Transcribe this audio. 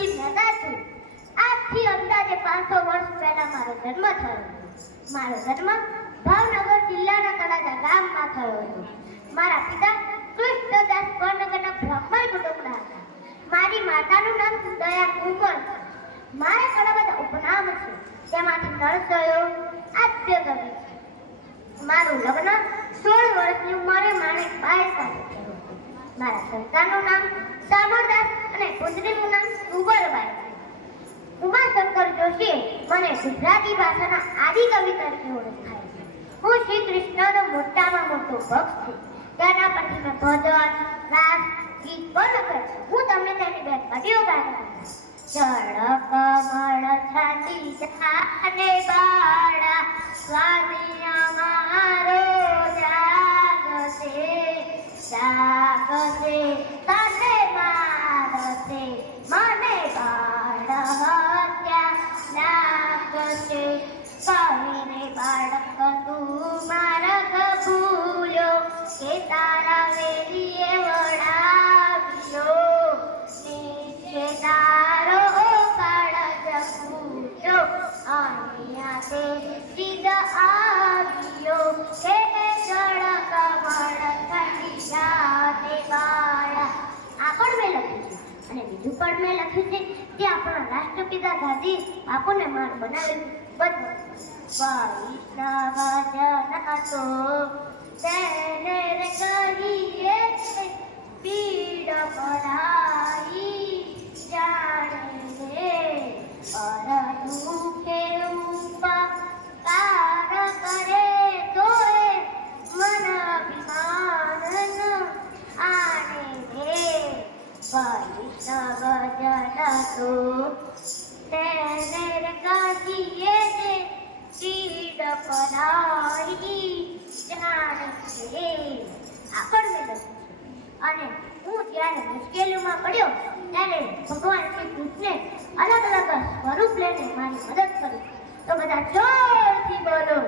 નસીબ હતા છું આજથી અંદાજે પાંચસો વર્ષ પહેલા મારો જન્મ થયો મારો જન્મ ભાવનગર જિલ્લાના તળાજા ગામમાં થયો હતો. મારા પિતા કૃષ્ણદાસ ભાવનગરના બ્રાહ્મણ કુટુંબના હતા. મારી માતાનું નામ દયા કુંવર મારે ઘણા બધા ઉપનામ છે. તેમાંથી નરસયો આદ્ય કવિ છે. મારું લગ્ન સોળ વર્ષની ઉંમરે માણેક બાઈ સાથે થયું મારા સંતાનનું નામ સામરદાસ અને કુંજરીનું નામ કુંવરબાઈ ઉમાશંકર જોશીએ મને ગુજરાતી ભાષાના આદિ કવિ તરીકે ઓળખાય છે. હું શ્રી કૃષ્ણનો મોટામાં મોટો ભક્ત છું. તેના પછી મેં ભજન રાસ ગીત પણ કરે હું તમને તેની બે કડીઓ ગાતા જળ કમળ છાતી, જાને, બાળા સ્વામી અમારો જાગશે જાગશે અહીંયા તે જીદ આવ્યો કે જળ કમળ ઠંડી જાતે બાળા. આ પણ મેં લખ્યું છે. અને બીજું પણ મેં લખ્યું છે જે આપણા રાષ્ટ્રપિતા ગાંધી બાપુને માન બનાવેલું બધું. વૈષ્ણવ જન તો તેને કહીએ અને હું જ્યારે મુશ્કેલીમાં પડ્યો, ત્યારે ભગવાન શ્રી કૃષ્ણે અલગ અલગ સ્વરૂપ લઈને મારી મદદ કરી. તો બધા જોરથી બોલો